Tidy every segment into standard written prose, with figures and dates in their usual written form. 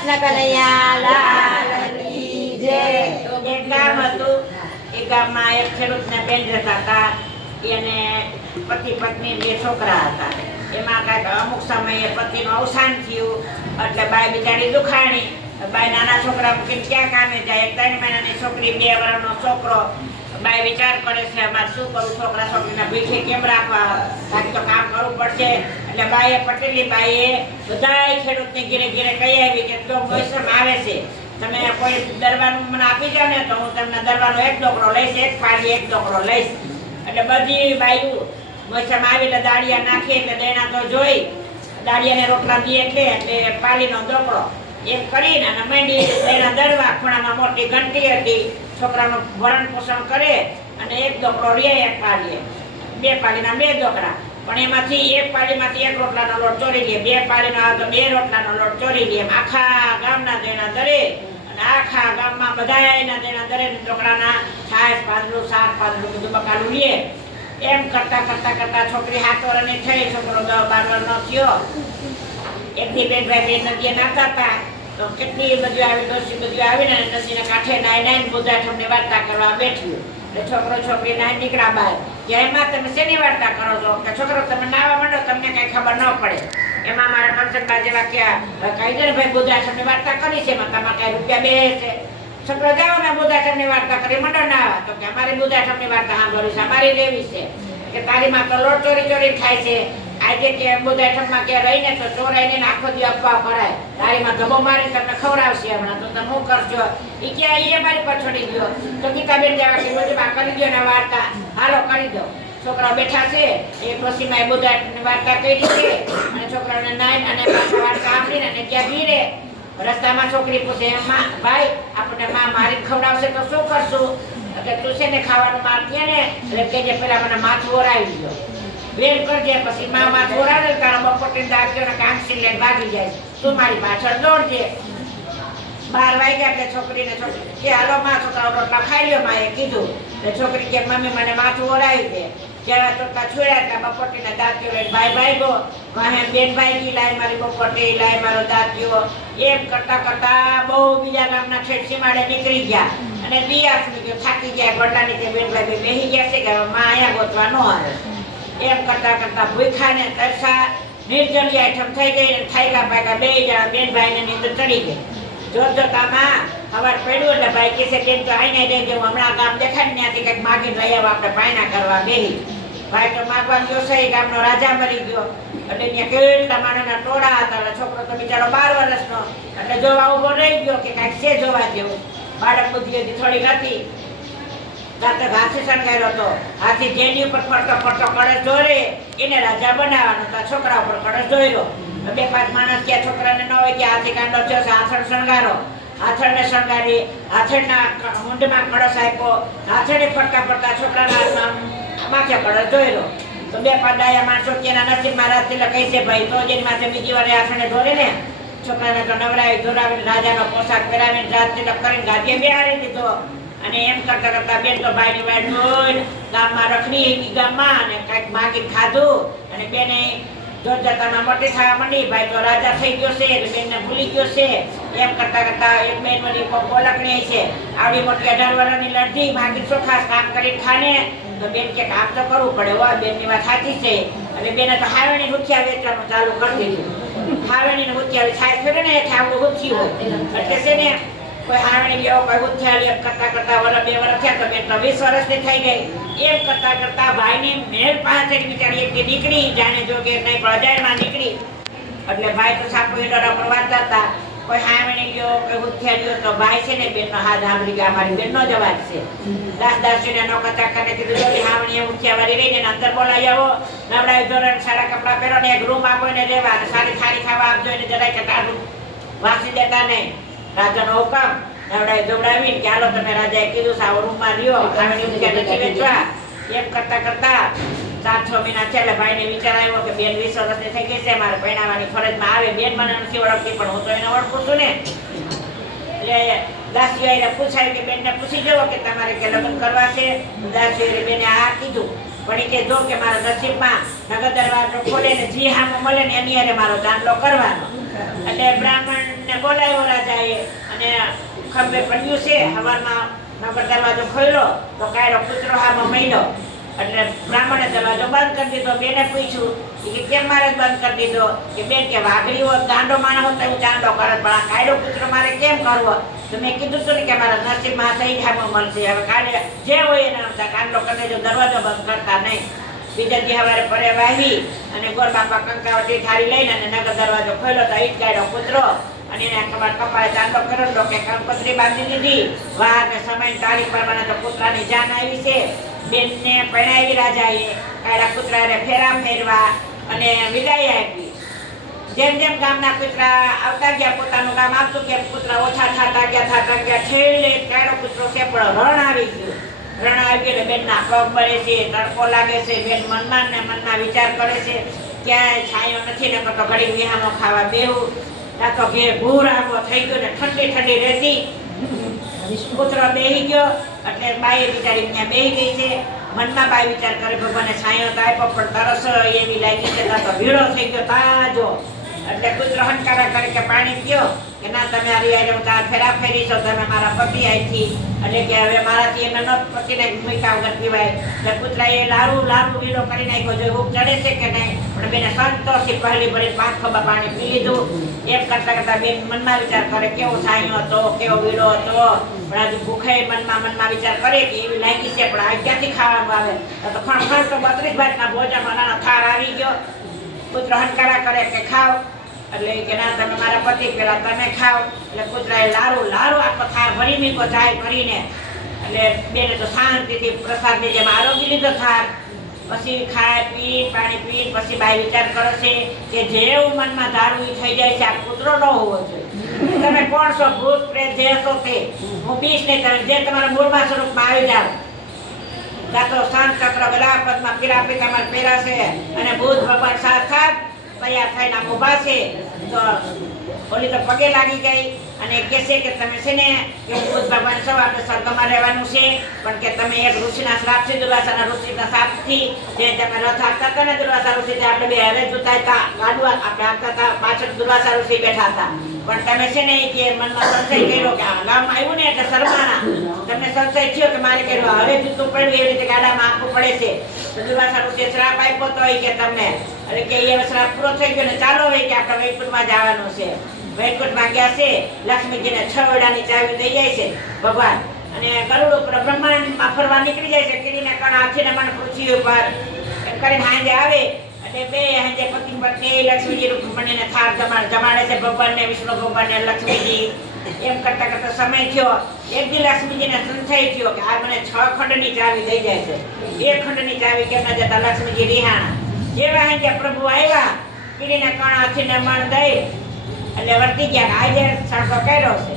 કૃષ્ણ કનૈયા લાલની જય. તો એક ગામ હતું. એ ગામમાં એક ખેડૂતના બેન રહેતા હતા. એને પતિ પત્ની બે છોકરા હતા. એમાં કાંઈક અમુક સમયે પતિનું અવસાન થયું એટલે બાઈ બિચારી દુખાણી. બાઈ નાના છોકરા મૂકીને ક્યાં કામે જાય? 3 મહિનાની છોકરી, 2 વર્ષનો છોકરો. બાઈ વિચાર કરે છે અમારે શું કરવું, છોકરા છોકરીના ભીખે કેમ રાખવા, બાકી તો કામ કરવું પડશે. એટલે બાઈએ પટેલી બાઈએ બધાય ખેડૂતને ઘેરે ઘેરે કહી આવી કે જો મોસમ આવે છે, તમે કોઈ દરવાનું મને આપી જાવ ને તો હું તમને દરવાનો 1 ડોકરો લઈશ, 1 પાડી 1 ડોકરો લઈશ. એટલે બધી બાયું મોસમ આવી એટલે દાળિયા નાખી એટલે દેણા તો જોઈ દાળિયાને રોટલા દે એટલે પાલીનો ડોકરો એમ કરીને અને મંડી દેણા દરવા. ખૂણામાં મોટી ઘંટી હતી. છોકરાનું ભરણ પોષણ કરે અને 1 ડોકરો રે 1 પાડીએ, 2 પાડીના 2 ડોકરા. પણ એમાંથી 1 પાડીમાંથી 1 રોટલાનો લોટ ચોરી લે, 2 પાડીનો આવે તો 2 રોટલાનો લોટ ચોરી લે. આખા ગામના દેણા દરે અને આખા ગામમાં બધાયના દેણા દરે ડોકરાના છાશ પાંદડું શાક પાંદડું બધું બકાલું લે. એમ કરતા કરતા કરતા છોકરી 7 વર્ષની થઈ, છોકરો 10-12 વર્ષનો થયો. એકથી બેન ભાઈ બે નદીએ નાતા હતા તો કેટલી બધું આવી ડોસી બધું આવીને નદીના કાંઠે નાઈ બુધાઠમને વાર્તા કરવા બેઠ્યું. એટલે છોકરો છોકરી નાઈ નીકળ્યા બહાર. એમાં તમે શેની વાર્તા કરો છો? કે છોકરો તમે નાવા માંડો તમને કઈ ખબર ન પડે. એમાં મારા કંસનબા જેવા ક્યાં કહી દે ને ભાઈ બુધાઠમની વાર્તા કરી છે, એમાં તમારે કઈ રૂપિયા બે છે? છોકરો જાઓ ને બુધાઠમની વાર્તા કરી મંડળ નાવા. તો કે અમારી બુધાઠમની વાર્તા સાંભળવી છે, અમારી લેવી છે. કે તારી માં તો લોટ ચોરી ચોરી ખાય છે. આજે કે બુધાઠમમાં કે રહીને તો ચોરાઈને આખો દી અપવા કરાય. તારી માં ધબો મારી તમને ખવડાવશે હમણાં, તો તમે શું કરશો? એ ક્યાં એ મારી પર છોડી ગયો. તો ગીતાબેન જેવા કે બધું કરી દો ને વાર્તા, હાલો કરી દો. છોકરા બેઠા છે, એ ડોસીમાં બુધાઠમની વાર્તા કરી છે અને છોકરાને નાઈ અને પાછા વાર્તા આપીને અને ત્યાં ગીરે. રસ્તામાં છોકરી પૂછે માં ભાઈ આપણને માં મારી ખવડાવશે તો શું કરશું? કે તું છે ને ખાવાનું મારતી ને એટલે કે જે પેલા મને માથું ઓરાવી દો, વેર કરજે. પછી માં માથું ઓરાવે તારા બપોરથી દાગજો ને કાંસી લઈને ભાગી જાય. તું મારી પાછળ દોડજે. 12 વાગ્યા એટલે છોકરીને છોકરી કે હાલો માં છોકરાઓ રોટલા ખાઈ લ્યો. માએ કીધું એટલે છોકરી કે મમ્મી મને માથું ઓરાવી દે. જ્યારે ચોટલા છોડ્યા એટલે બપોરટીના દાંતીઓ લઈને ભાઈ ભાગ્યો. વાહે બેન ભાગી, લાય મારી બપોરટી, લાય મારો દાંતીઓ. એમ કરતા કરતા બહુ બીજા ગામના ઠેઠ સીમાડે નીકળી ગયા અને દિયાસ ગયો. થાકી ગયા, ગોટા નીચે બેન ભાઈ બેસી ગયા છે કે માં અહીંયા ગોતવા ન આવે. એમ કરતા કરતા ભૂખા ને તરસા નિર્જલી આઈટમ થઈ ગઈ. થાયકા પાયકા 2 જણા બેન ભાઈને નીંદર ચડી ગઈ. જોતામાં સવાર પડ્યું એટલે ભાઈ કહે છે બેન તો આઈને દેજો, હમણાં ગામ દેખાય ને ત્યાંથી કંઈક માગીને લઈ આવો, આપણે પાયણા કરવા બેહી. ભાઈ તો માગવા ગયો છે, ગામનો રાજા મરી ગયો એટલે ત્યાં કેટલા માણસના ટોળા હતા. એટલે છોકરો તો બિચારો 12 વર્ષનો એટલે જોવા ઉભો રહી ગયો કે કાંઈક છે જોવા જેવું. બાળક બુદ્ધિ હજી થોડી નથી. રાતે હાથી શણગાર્યો હતો. હાથી જેની ઉપર ફરતો ફરતો કળશ દોરે એને રાજા બનાવવાનો તો છોકરા ઉપર કળશ દોર્યો. 2-5 માણસ ક્યાં છોકરાને ન હોય કે હાથી કાંડો થયો છે, આથણ શણગારો. આથણને શણગારી, આથણના ઊંડમાં કળશ આપ્યો. આથણે ફરતા ફરતા છોકરાના હાથમાં માથે કળશ દોર્યો. તો 2-5 ડાયા માણસો તેના નસીબમાં રાત તિલક કહે છે ભાઈ તો જેની માથે બીજી વાર આથણે દોરે ને છોકરાને તો નવરાવી ધોરાવીને રાજાનો પોશાક પહેરાવીને રાત તિલક કરીને ગાદીએ બેહાડી દીધો. અને એમ કરતા કરતા બેન તો ભાઈની વાટ જોઈને ગામમાં રખડી ગામમાં અને કાંઈક માગીને ખાધું. અને બેને જોતામાં મોટી થવા માંડી. ભાઈ તો રાજા થઈ ગયો છે એટલે બેનને ભૂલી ગયો છે. એમ કરતા કરતા એક બેન બધી બોલકણી છે, આવડી મોટી 18 વર્ષની લડતી માગી ચોખા કામ કરીને ખાને. તો બેન કે કામ તો કરવું પડે હો, બેનની વાત સાચી છે. એટલે બેને તો હાવેણી રૂખિયા વેચવાનું ચાલુ કરી દીધું. હાવેણીને રૂખિયા છાય ફેરે ને એટલે આવડું રૂખી હોય એટલે છે ને કોઈ હાવેણી લેવો કોઈ રૂખિયા લે. કરતા કરતા 1-2 વર્ષ થયા તો બેન તો 20 વર્ષની થઈ ગઈ. એમ કરતા કરતા ભાઈની મેળ પાસે બિચારી એક નીકળી જાણે જો કે નહીં પણ અજાયમાં નીકળી. એટલે ભાઈ તો સાપો ઈડરા પર વાંચતા હતા. કોઈ હાવેણી લ્યો કોઈ રૂખિયા લ્યો તો ભાઈ છે ને બેનનો હાથ સાંભળી ગયા અમારી બેનનો જ અવાજ છે. દાસદાસીને નોકા ચાકાને કીધું જોડી હાવણી રૂખિયા વાળી રહીને અંદર બોલાવી આવો, નવડાવી ધોરણ સારા કપડાં પહેરો ને એક રૂમ આપો એને રહેવા અને સારી થાળી ખાવા આપજો એને જરાય કે ટાઢું વાસી દેતા નહીં. રાજાનો હુકમ નવડાવી ધોવડાવીને કે હાલો તમે રાજાએ કીધું છે આવો રૂમમાં રહ્યો, હાવણી રૂખિયા નથી વેચવા. એમ કરતા કરતા 4-6 મહિના છે એટલે ભાઈને વિચાર આવ્યો કે બેન 20 વર્ષની થઈ ગઈ છે, મારે પરણાવવાની ફરજમાં આવે. બેન મને નથી ઓળખતી પણ હું તો એને ઓળખું છું ને. એટલે દાસીઓએ પૂછાયું કે બેનને પૂછી જવો કે તમારે કે લગ્ન કરવા છે? દાસીઓએ બેને આ કીધું. પણ એ કે જો કે મારા નસીબમાં નગર દરવાજો ખોલે ને જી હામો મળે ને એની હારે મારો ચાંદલો કરવાનો. એટલે બ્રાહ્મણને બોલાવ્યો અને ખંભે પડ્યું છે. હવારમાં નગર દરવાજો ખોલ્યો તો કાયરો કૂતરો હામાં મળ્યો. એટલે બ્રાહ્મણે દરવાજો બંધ કરી દીધો. બેને પૂછ્યું કે કેમ મારે બંધ કરી દીધો? કે બેન કે વાઘરી હોત ગાંડો માણસ હોત હું ચાંદો કરે, પણ આ કાયરો કૂતરો મારે કેમ કરવો? તો મેં કીધું હતું ને કે મારા નસીબમાં સહી હામો મળશે. હવે કાલે જે હોય એને કાંડો કરી દેજો, દરવાજો બંધ કરતા નહીં. બીજા દી સવારે પરે વાવી અને ગોર બાપા કંકાવટી થાળી લઈને અને નગર દરવાજો ખોલ્યો તો ઈ જ કાયરો કૂતરો. અને એને કપાળે ચાંદો કરેલો કે કંકોત્રી બાંધી દીધી. વાર ને સમય તારીખ પ્રમાણે તો કૂતરાની જાન આવી છે. બેનને પરણાવી રાજાએ કાયરા કૂતરાને ફેરા ફેરવા અને વિદાય આપી. જેમ જેમ ગામના કૂતરા આવતા ગયા, પોતાનું ગામ આવતું કે કૂતરા ઓછા થતા ગયા છેલ્લે કાયરો કૂતરો છે પણ રણ આવી ગયું. રણ આવી ગયું એટલે બેનના પગ બળે છે, તડકો લાગે છે. બેન મનમાં ને મનમાં વિચાર કરે છે ક્યાંય છાંયો નથી, ને તો ઘડી વિહામો ખાવા બેહું. ત્યાં તો ઘેર ભૂર આંબો થઈ ગયો ને ઠંડી ઠંડી રહેતી. કૂતરો બેહી ગયો એટલે બાઈએ બિચારી ત્યાં બેહી ગઈ છે. મનમાં બાઈ વિચાર કરે ભગવાને છાંયો તો આપ્યો પણ તરસ એવી લાગી છે. ત્યાં તો ભીડો થઈ ગયો તાજો. એટલે કૂતરો હંકારા કરે કે પાણી પીઓ. કે ના તમે આવી આજે હું તાર ફેરા ફેરી છો, તમે મારા પતિ અહીંથી. એટલે કે હવે મારાથી એમને ન પતિને મૂક્યા વગર પીવાય. એટલે કૂતરાએ લારું વીરો કરી નાખ્યો. જો હું ચડે છે કે નહીં, પણ બેને સંતોષી પહેલી ભરી 5 ખોબા પાણી પી લીધું. એમ કરતા બેન મનમાં વિચાર કરે કેવો છાંયો હતો, કેવો વીરો હતો. પણ હજુ ભૂખે મનમાં વિચાર કરે કે એવી લાગી છે, પણ આ ક્યાંથી ખાવાનું આવે? તો ખણ તો 32 ભાતના ભોજનમાં નાનો થાર આવી ગયો. કૂતરો હંકારા કરે કે ખાવ. એટલે કે ના તમે મારા પતિ પેલા તમે ખાવ. એટલે કૂતરાએ લારું આખો થાર ભરી મૂક્યો ચાય કરીને. એટલે બેને તો શાંતિથી પ્રસાદની જેમ આરોગી લીધો થાર. પછી ખાય પી પાણી પી પછી બાઈ વિચાર કરે છે કે જેવું મનમાં ધારવું એ થઈ જાય છે. આ કૂતરો ન હોવો જોઈએ. તમે કોણ છો? ભૂત પ્રેત જે છો તે. હું બીશ નહીં, તમે જે તમારા મૂળમાં સ્વરૂપમાં આવી જાવ. ત્યાં તો શાંત ચક્ર બધા પદમાં પીરાપી તમારે પહેરાશે અને ભૂત ભગવાન સાક્ષાત તૈયાર થઈને ઊભા છે. તો ઓલી તો પગે લાગી ગઈ અને કહે છે કે તમે છે ને કે ભૂત ભગવાન છો, આપણે સ્વર્ગમાં રહેવાનું છે, પણ કે તમે એક ઋષિના શ્રાપથી દુર્વાસાના ઋષિના શ્રાપથી જે તમે રથ આપતા હતા ને દુર્વાસા ઋષિ આપણે બે હવે જોતા હતા ગાડવા આપણે આપતા હતા, પાછળ દુર્વાસા ઋષિ બેઠા હતા. પણ તમે છે ને કે મનમાં સંશય કર્યો કે આ ગામમાં આવ્યું ને એટલે શરમાના તમને સંશય થયો કે મારે કર્યું હવે જૂતું પડ્યું એવી રીતે ગાડામાં આપવું પડે છે. તો દુર્વાસા ઋષિએ શ્રાપ આપ્યો તો કે તમને એટલે કે એ શ્રાપ પૂરો થઈ ગયો ને ચાલો હોય કે આપણે વૈકુંઠમાં જવાનું છે. વૈકુંઠમાં ગયા છે. લક્ષ્મીજીને 6 ઓરડાની ચાવી દઈ જાય છે ભગવાન અને ગરુડ ઉપર બ્રહ્માંડમાં ફરવા નીકળી જાય છે. કીડીને કણ હાથીને મન પૃથ્વી ઉપર એમ કરીને હાંજે આવે એટલે બે હાંજે પતિ પત્ની લક્ષ્મીજી રૂકમણીને થાળ જમાડે છે. ભગવાનને વિષ્ણુ ભગવાનને લક્ષ્મીજી એમ કરતા સમય થયો. એક દી લક્ષ્મીજીને સંશય થયો કે આ મને 6 ખંડની ચાવી દઈ જાય છે, 1 ખંડની ચાવી કેમ ન જતા લક્ષ્મીજી રિહાણા. જેવા હાંજે પ્રભુ આવ્યા કીડીને કણ હાથીને મન દઈ એટલે વર્તી ગયા આજે સડકો કર્યો છે.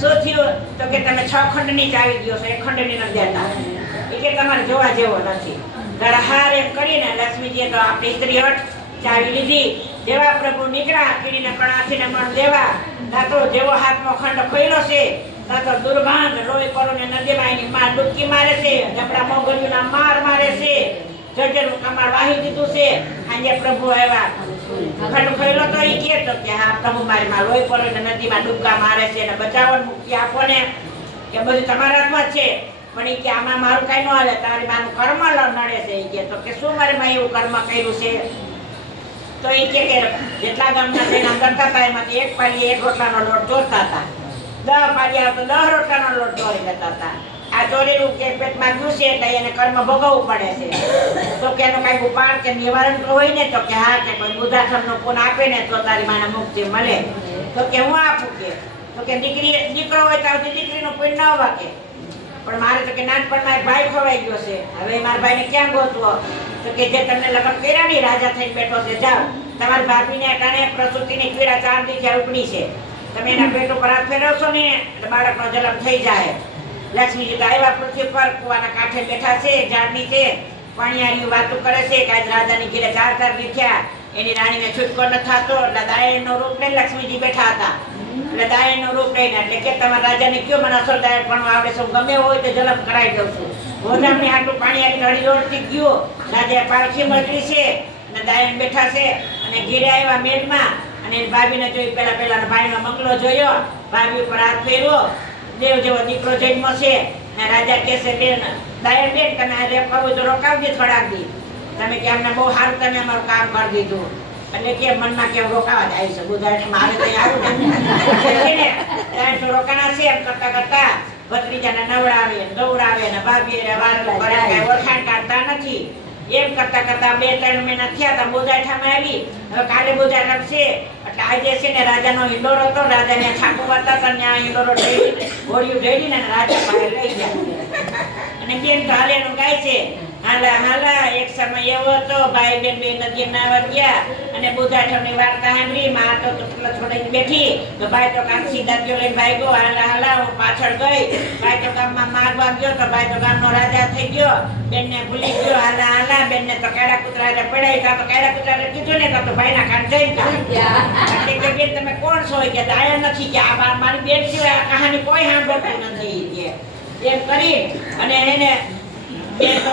શું થયું? તો કે તમે 6 ખંડની ચાવી દો છો, 1 ખંડની નથી દેતા. એ કે તમારે જોવા જેવો નથી. ગળહાર એમ કરીને લક્ષ્મીજીએ તો આપણી સ્ત્રી હટ ચાવી લીધી. જેવા પ્રભુ નીકળ્યા કીડીને કણાથીને મણ દેવા તાતો જેવો હાથમાં ખંડ ખોઈલો છે તાતો દુર્ગંધ લોહી પરોને નદીમાં એની માં ડૂબકી મારે છે. જબડા મોગરીઓના માર મારે છે. જજરનું કમાડ વાહી દીધું છે. આજે પ્રભુ આવ્યા ખંડ ખોઈલો તો એ કહેતો કે હા પ્રભુ મારી માં લોહી પરોને નદીમાં ડૂબકા મારે છે અને બચાવન મુક્તિ આપો ને કે બધું તમારા હાથમાં છે. પણ એ કે આમાં મારું કઈ ન હાલે, તારી માનું કર્મ નડે છે. એ કે તો કે શું મારી માં એવું કર્મ કર્યું છે? તો એ કે જેટલા ગામના તેના કરતા હતા એમાંથી 1 પાલી 1 રોટલાનો લોટ ચોરતા હતા, 10 પાલી આવતો 10 રોટલાનો લોટ ચોરી લેતા હતા. આ ચોરેલું કે પેટમાં ગયું છે એટલે એને કર્મ ભોગવવું પડે છે. તો કે એનો કઈ ઉપાડ કે નિવારણ હોય ને તો કે હા કે કોઈ બુદ્ધાશ્રમનો પૂન આપે ને તો તારી માને મુક્તિ મળે. તો કે હું આપું કે તો કે દીકરો હોય તો દીકરીનું પૂન ન વાકે. પણ મારે તો કે નાનપણમાં ભાઈ ખોવાઈ ગયો છે, હવે મારા ભાઈને ક્યાં ગોતવો? તો કે જે તમને લગ્ન કર્યા ની રાજા થઈને બેઠો છે જાઓ. તમારી ભાભીને અટાણે પ્રસૂતિની પીડા 4 દી થયા ઉપડી છે. તમે એના પેટ ઉપર હાથ ફેરવશો ને એટલે બાળકનો જન્મ થઈ જાય. લક્ષ્મીજી તો આવ્યા પૃથ્વી પર કુવાના કાંઠે બેઠા છે, ઝાડ નીચે પાણીયારીઓ વાતો કરે છે કે આજ રાજાની ઘીરે 4 દીઠ્યા એની રાણીને છૂટકો ન થતો એટલે દાયણનો રૂપ લઈને લક્ષ્મીજી બેઠા હતા. એટલે દાયણનો રૂપ લઈને એટલે કે તમારા રાજાને કયો મને અસર દાયણ પણ આવડે છે, ગમે હોય તો જલમ કરાવી દઉં છું. ગોધામની આટલું પાણીયારી ઘડી દોડતી ગયો. રાજાએ પારખી મળી છે અને દાયણ બેઠા છે અને ઘીરે આવ્યા મેલમાં અને એની ભાભીને જોઈ પેલા ભાઈનો બંગલો જોયો, ભાભી ઉપર હાથ ફેરવો, દેવ જેવો દીકરો જન્મ છે. ને રાજા કહેશે બેન દાયર બેન તમે આ રેપ કરવું તો રોકાવજે થોડાક દી, તમે કે અમને બહુ સારું તમે અમારું કામ કરી દીધું. એટલે કે મનમાં કેમ રોકાવા જાય છે બુધાને મારે તો આવું ને ત્યાં તો રોકાણા છે. એમ કરતા કરતા ભત્રીજાને નવડાવે દોડાવે ને ભાભી વાતો કરે, કઈ ઓળખાણ કાઢતા નથી. એમ કરતા કરતા 2-3 મહિના થયા હતા. બોધાઠામાં આવી. હવે કાલે બોધા રમશે એટલે આજે છે ને રાજાનો હિંડોરો હતો, રાજાને છાપો વાતા હતા, ત્યાં હિંડોરો ઢળી ઘોડિયું ઢળીને રાજા પાસે લઈ ગયા. અને બેન તો હાલેનું ગાય છે, હાલા હાલા એક સમય એવો હતો ભાઈ બેન બે નદી નાવા ગયા અને બોધાઠામની વાર્તા સાંભળી. માં તો ટુકડો છોડીને બેઠી તો ભાઈ તો કામ સીધા ગયો લઈને ભાઈ ગયો. હાલા હાલા હું પાછળ ગઈ. ભાઈ તો ગામમાં મારવા ગયો તો ભાઈ તો ગામનો રાજા થઈ ગયો. બેનને ભૂલી ગયો. હાલા હાલા બેનને તો કાળા કૂતરાને પડાઈ. કાં તો કાળા કૂતરાને કીધું ને કાં તો ભાઈના કાન જઈ એટલે કે બેન તમે કોણ છો કે દાયા નથી કે આ મારી બેન સિવાય આ કહાની કોઈ સાંભળતું નથી કે એમ કરી અને એને બેન તો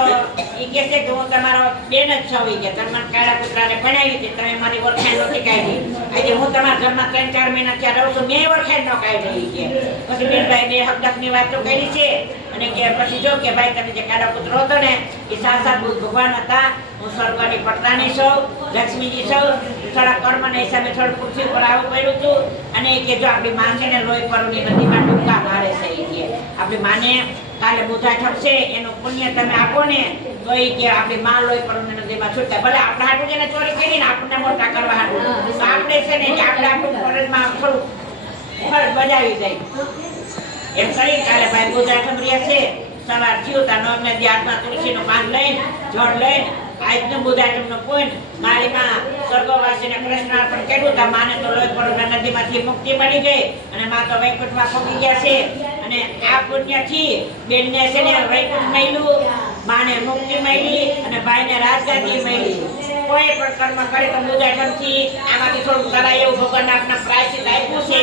એ કહે છે કે હું તમારો બેન જ છું કે તમે કાળા કૂતરાને ભણાવી હતી, તમે મારી ઓળખાણ નથી કાઢી. આજે હું તમારા ઘરમાં 3-4 મહિના ત્યાં રહું છું, મેં ઓળખાણ ન કાઢી કે. પછી બેનભાઈ બે હકદકની વાતો કરી છે અને કે પછી જો કે ભાઈ તમે જે કાળો કૂતરો હતો ને એ સાક્ષાત બુદ્ધ ભગવાન હતા. હું સ્વર્ગની પટરાણી છું, લક્ષ્મીજી છું. થોડા કર્મના હિસાબે થોડું પૃથ્વી પર આવવું પડ્યું હતું. અને એ કે જો આપણી માં છે ને લોહી પરુની નદીમાં ડૂબકા મારે છે એ કે આપણી માને કાલે બોધાઠમ છે એનું પુણ્ય તમે આપો ને તો એ કે આપણી માં લોહી પરુની નદીમાં છૂટે. ભલે આપણા હાટું જેને ચોરી કરીને આપણને મોટા કરવા હાટું તો આપણે છે ને કે આપણે આપણું ફરજમાં થોડું ફરજ બજાવી જાય એમ કરી કાલે ભાઈ બોધાઠમ રહ્યા છે. સવાર થયું ત્યાં નોમને હાથમાં તુલસીનું પાન લઈને જળ લઈને આજનું બોધાઠમનો પોઈન્ટ મારી માં સ્વર્ગવાસીને કૃષ્ણ અર્પણ કર્યું. તા માને તો લોહી પરુના નદીમાંથી મુક્તિ મળી ગઈ અને માં તો વૈકુંઠમાં પહોંચી ગયા છે. અને આ પુણ્યથી બેનને છે ને વૈકુંઠ મળ્યું, માને મુક્તિ મળી અને ભાઈને રાજગાદી મળી. કોઈ પણ કર્મ કરે તો બોધાઠમથી આમાંથી થોડું કરાય એવું ભગવાન આપના પ્રાયશ્ચિત આપ્યું છે.